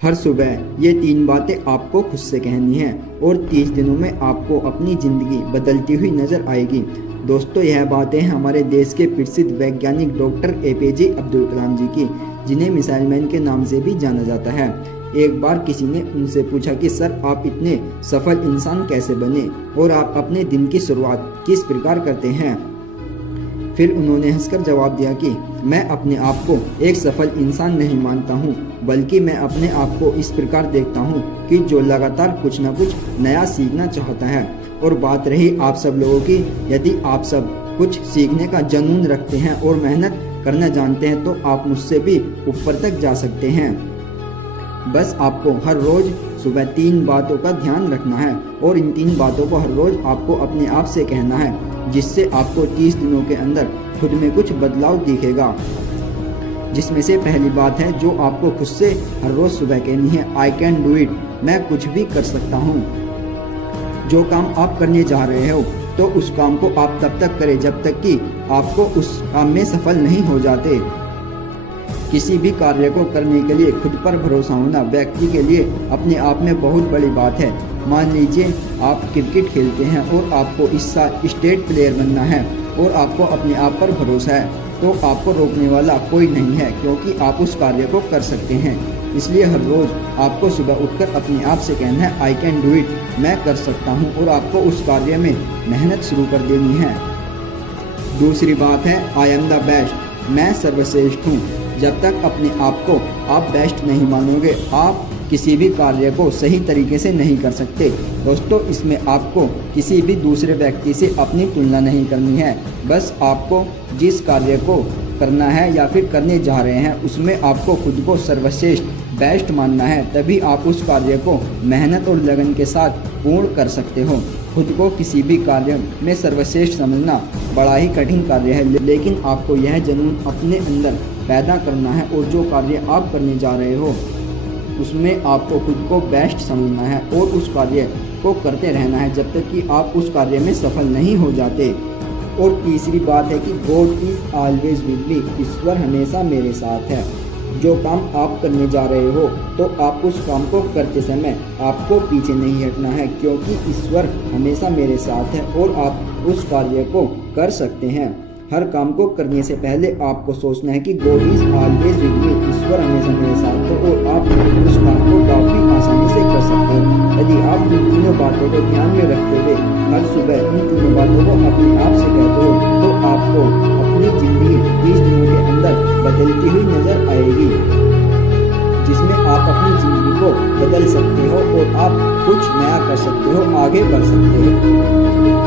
हर सुबह ये 3 बातें आपको खुद से कहनी है और 30 दिनों में आपको अपनी ज़िंदगी बदलती हुई नज़र आएगी। दोस्तों, यह बातें हैं हमारे देश के प्रसिद्ध वैज्ञानिक डॉक्टर एपीजे अब्दुल कलाम जी की, जिन्हें मिसाइल मैन के नाम से भी जाना जाता है। एक बार किसी ने उनसे पूछा कि सर, आप इतने सफल इंसान कैसे बने और आप अपने दिन की शुरुआत किस प्रकार करते हैं। फिर उन्होंने हंसकर जवाब दिया कि मैं अपने आप को एक सफल इंसान नहीं मानता हूँ, बल्कि मैं अपने आप को इस प्रकार देखता हूँ कि जो लगातार कुछ न कुछ नया सीखना चाहता है। और बात रही आप सब लोगों की, यदि आप सब कुछ सीखने का जुनून रखते हैं और मेहनत करना जानते हैं तो आप मुझसे भी ऊपर तक जा सकते हैं। बस आपको हर रोज सुबह 3 बातों का ध्यान रखना है और इन 3 बातों को हर रोज आपको अपने आप से कहना है, जिससे आपको 30 दिनों के अंदर खुद में कुछ बदलाव दिखेगा। जिसमें से पहली बात है जो आपको खुद से हर रोज सुबह कहनी है, आई कैन डू इट, मैं कुछ भी कर सकता हूँ। जो काम आप करने जा रहे हो तो उस काम को आप तब तक करें जब तक कि आपको उस काम में सफल नहीं हो जाते। किसी भी कार्य को करने के लिए खुद पर भरोसा होना व्यक्ति के लिए अपने आप में बहुत बड़ी बात है। मान लीजिए आप क्रिकेट खेलते हैं और आपको इस साल स्टेट प्लेयर बनना है और आपको अपने आप पर भरोसा है, तो आपको रोकने वाला कोई नहीं है, क्योंकि आप उस कार्य को कर सकते हैं। इसलिए हर रोज आपको सुबह उठकर अपने आप से कहना है, आई कैन डू इट, मैं कर सकता हूँ, और आपको उस कार्य में मेहनत शुरू कर देनी है। दूसरी बात है, आई एम द बेस्ट, मैं सर्वश्रेष्ठ हूँ। जब तक अपने आप को आप बेस्ट नहीं मानोगे, आप किसी भी कार्य को सही तरीके से नहीं कर सकते। दोस्तों, इसमें आपको किसी भी दूसरे व्यक्ति से अपनी तुलना नहीं करनी है। बस आपको जिस कार्य को करना है या फिर करने जा रहे हैं उसमें आपको खुद को सर्वश्रेष्ठ बेस्ट मानना है, तभी आप उस कार्य को मेहनत और लगन के साथ पूर्ण कर सकते हो। खुद को किसी भी कार्य में सर्वश्रेष्ठ समझना बड़ा ही कठिन कार्य है, लेकिन आपको यह जुनून अपने अंदर पैदा करना है और जो कार्य आप करने जा रहे हो उसमें आपको खुद को बेस्ट समझना है और उस कार्य को करते रहना है जब तक कि आप उस कार्य में सफल नहीं हो जाते। और तीसरी बात है कि God is always with me, ईश्वर हमेशा मेरे साथ है। जो काम आप करने जा रहे हो तो आप उस काम को करते समय आपको पीछे नहीं हटना है, क्योंकि ईश्वर हमेशा मेरे साथ है और आप उस कार्य को कर सकते हैं। हर काम को करने से पहले आपको सोचना है कि God is always with me, ईश्वर हमेशा मेरे साथ है, और आप उस काम को काफ़ी आसानी से कर सकते हो यदि आप इन तीनों बातों को ध्यान में रखते हुए हर सुबह इन तीनों बातों को अपने आप से कहते हो, तो आपको अपनी ज़िंदगी 30 दिनों के अंदर बदलती हुई नजर आएगी, जिसमें आप अपनी ज़िंदगी को बदल सकते हो और आप कुछ नया कर सकते हो, आगे बढ़ सकते हो।